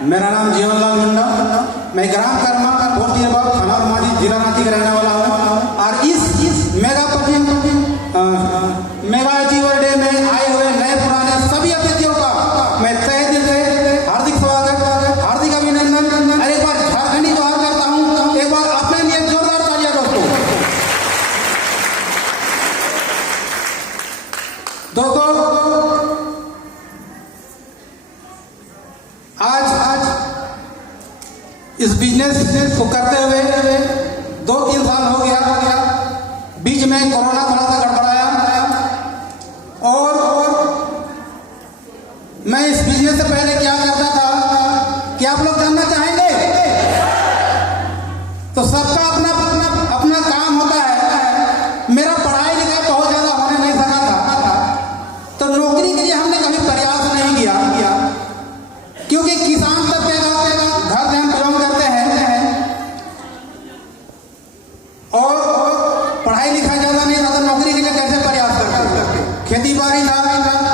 मेरा नाम जीवनलाल मुंडा, मैं ग्राम कर्मा फोर्टियाबाद थाना माटी जिला रांची का रहने वाला हूँ। और इस मेगा अचीवर डे में आए हुए नए पुराने सभी अतिथियों का मैं तहे दिल से हार्दिक स्वागत, हार्दिक अभिनंदन और एक बार झारखंडी जोहार करता हूँ। एक बार अपने लिए जोरदार तालियां दोस्तों। आज इस बिजनेस को करते हुए 2-3 साल हो गया। बीच में कोरोना थोड़ा सा गड़बड़ाया और मैं इस बिजनेस से पहले क्या करता था कि आप लोग जानना चाहेंगे? तो सबका अपना काम होता है। मेरा पढ़ाई लिखाई बहुत ज्यादा होने नहीं सका था, तो नौकरी के लिए हमने कभी प्रयास नहीं किया, क्योंकि किसान तबके का घर से हम बिलोंग करते हैं और पढ़ाई लिखाई ज्यादा नहीं था, तो नौकरी के लिए कैसे प्रयास करते? खेती बाड़ी था,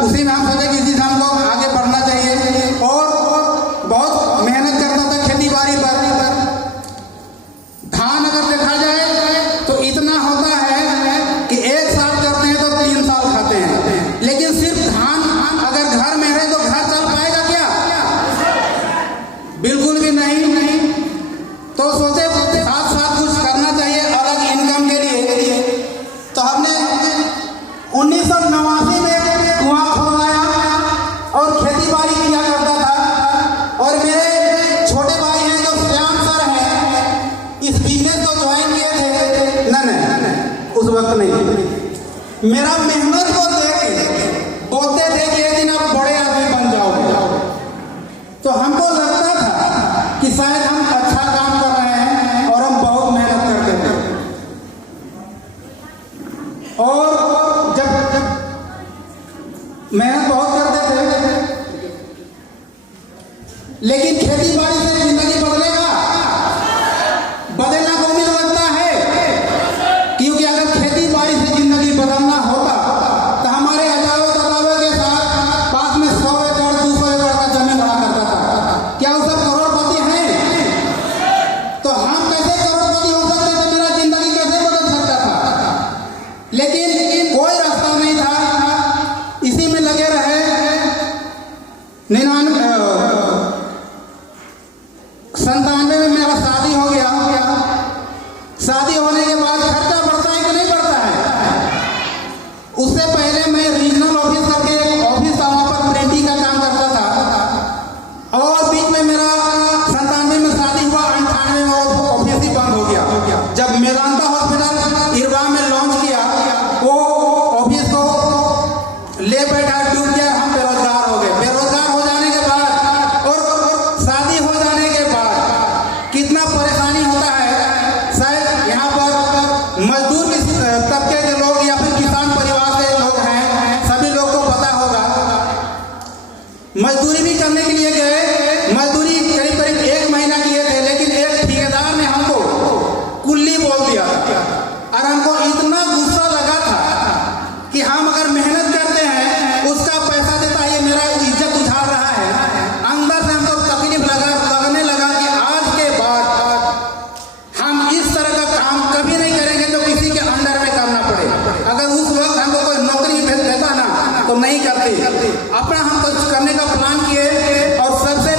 उसी में हम सोचे कि इसी से हमको आगे बढ़ना चाहिए और बहुत मेहनत करता था खेती बाड़ी पर। धान अगर देखा जाए तो इतना होता है कि एक साल करते हैं तो 3 साल खाते हैं, लेकिन सिर्फ धान अगर घर में है तो घर चल पाएगा क्या? बिल्कुल भी नहीं। तो सोचे साथ कुछ करना चाहिए अलग इनकम के लिए। तो हमने 1989 में कुआं खुदवाया और खेती बाड़ी किया करता था। और मेरे छोटे भाई हैं जो श्याम सर हैं, इस बिजनेस को ज्वाइन किए थे। नहीं, उस वक्त नहीं। मेरा मेहनत को देख बोलते थे कि एक दिन आप बड़े आदमी बन जाओगे। तो हमको लगता था कि शायद हम अच्छा काम कर रहे हैं और हम बहुत मेहनत करते थे। और जब मेहनत बहुत करते थे, लेकिन खेती बाड़ी से जिंदगी बदलेगा? बदलना को नहीं लगता है, क्योंकि अगर खेती बाड़ी से जिंदगी बदलना होता तो हमारे हजारों दादाओं के साथ पास में 100 एकड़ 200 एकड़ का जमीन रहा करता था। क्या वो सब करोड़पति हैं? तो हम कैसे करोड़पति हो सकते थे? मेरा जिंदगी कैसे बदल सकता था? लेकिन कोई रास्ता नहीं था, इसी में लगे रहे। 97 में मेरा शादी हो गया। शादी होने के बाद खर्चा बढ़ता है कि नहीं बढ़ता है? उससे पहले मैं रीजनल ऑफिस करके एक ऑफिस था, वहां पर प्रिंटिंग का काम करता था। और बीच में मेरा 97 में शादी हुआ, 98 में ऑफिस ही बंद हो गया। जब मेदांता हॉस्पिटल इरवा में लॉन्च किया, वो ऑफिस को ले बैठा, डूब गया, हम बेरोजगार हो गए। बेरोजगार हो जाने के बाद और शादी हो जाने के बाद कितना परेशानी होता है। शायद यहाँ पर मजदूर तबके के लोग या फिर किसान परिवार के लोग हैं, सभी लोग को पता होगा। मजदूरी भी करने के लिए गए, मजदूरी करीब 1 महीना किए थे, लेकिन एक ठेकेदार ने हमको कुल्ली बोल दिया और हमको इतना गुस्सा लगा था कि हम अगर मेहनत करते हैं उसका पैसा देता है, ये मेरा इज्जत उछाल रहा है। अंदर से हमको तकलीफ लगने लगा कि आज के बाद हम इस तरह का काम कभी नहीं करेंगे जो किसी के अंडर में करना पड़े। अगर उस वक्त हमको कोई नौकरी भेज देता ना तो नहीं करते। अपना हम कुछ करने का प्लान किए और सबसे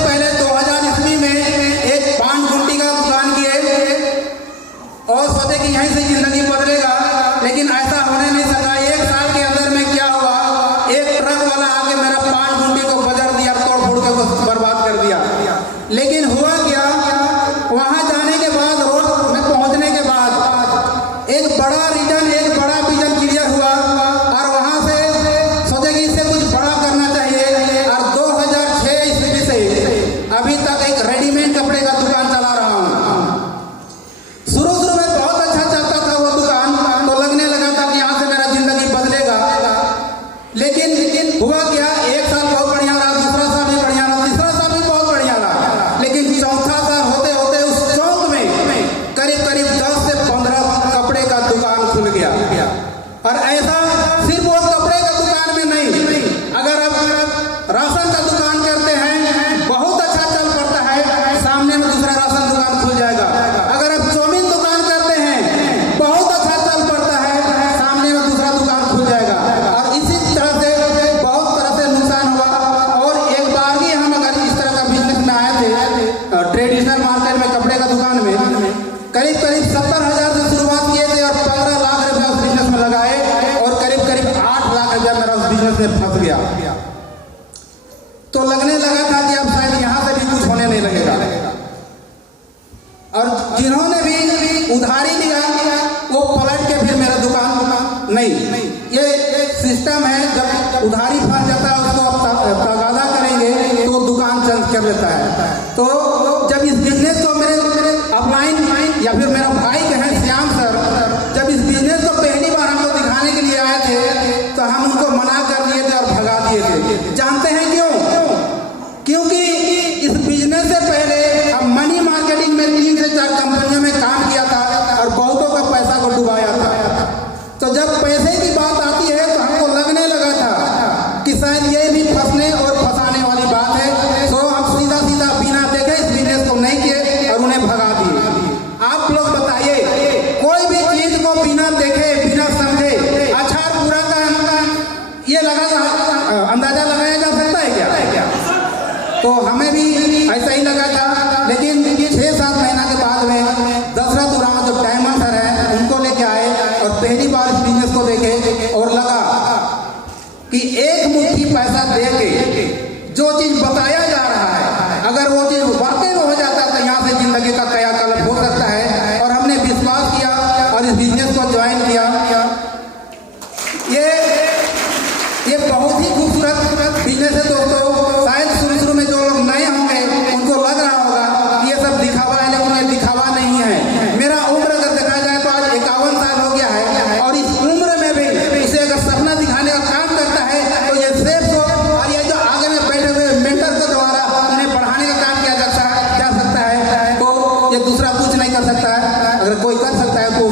करीब करीब 70,000 से शुरुआत किए थे और 15 लाख रुपया उस बिजनेस में लगाए और करीब करीब 8 लाख रुपया मेरा उस बिजनेस में फंस गया। तो लगने लगा था कि अब शायद यहाँ से भी कुछ होने नहीं लगेगा। और जिन्होंने भी उधारी लिया वो पलट के फिर मेरा दुकान नहीं, ये सिस्टम है, जब उधारी फंस जाता है उसको आप तगादा करेंगे तो दुकान चेंज कर लेता है। तो जब इस बिजनेस को मेरे अपलाइन या फिर मेरा भाई कहें श्याम सर, जब इस बिजनेस को पहली बार हमको दिखाने के लिए आए थे तो हम उनको मना कर दिए थे और भगा दिए थे। जानते हैं क्यों? क्योंकि इस बिजनेस से पहले हम मनी मार्केटिंग में 3 से 4 कंपनियों में काम किया था और बहुतों का पैसा को डुबाया था। तो जब पैसे की बात आती है तो हमको लगने लगा था कि शायद ये भी फंसने और फंसाने वाली बात है। तो हम सीधा सीधा बिना देखे इस बिजनेस को नहीं किए और उन्हें भगा दिए। आप लोग बताइए, कोई भी चीज को बिना देखे बिना समझे अच्छा और बुरा का ये अंदाजा लगाया जा सकता है क्या? तो हमें भी ऐसा ही लगा था। लेकिन 6-7 महीना के बाद में दशरथ उरांव जो डायमंड सर है उनको लेके आए और पहली बार इस बिजनेस को देखे और लगा कि एक मुट्ठी पैसा दे के जो चीज बताया जा रहा है अगर वो चीज वाकई में हो जाता है तो यहाँ से जिंदगी का कायाकल्प हो सकता है। और हमने विश्वास किया और इस बिजनेस को ज्वाइन किया। ये बहुत ही खूबसूरत बिजनेस है दोस्तों। शायद शुरू में जो लोग नए होंगे उनको लग रहा होगा कि ये सब दिखावा है, लेकिन ये दिखावा नहीं है। मेरा उम्र अगर देखा जाए तो आज 51 साल हो गया है और इस उम्र में भी इसे अगर सपना दिखाने का काम करता है तो ये सेफ को और ये जो आगे में बैठे हुए मेंटर के द्वारा उन्हें पढ़ाने का काम किया जा सकता है। तो ये दूसरा कुछ नहीं कर सकता है। अगर कोई कर सकता है तो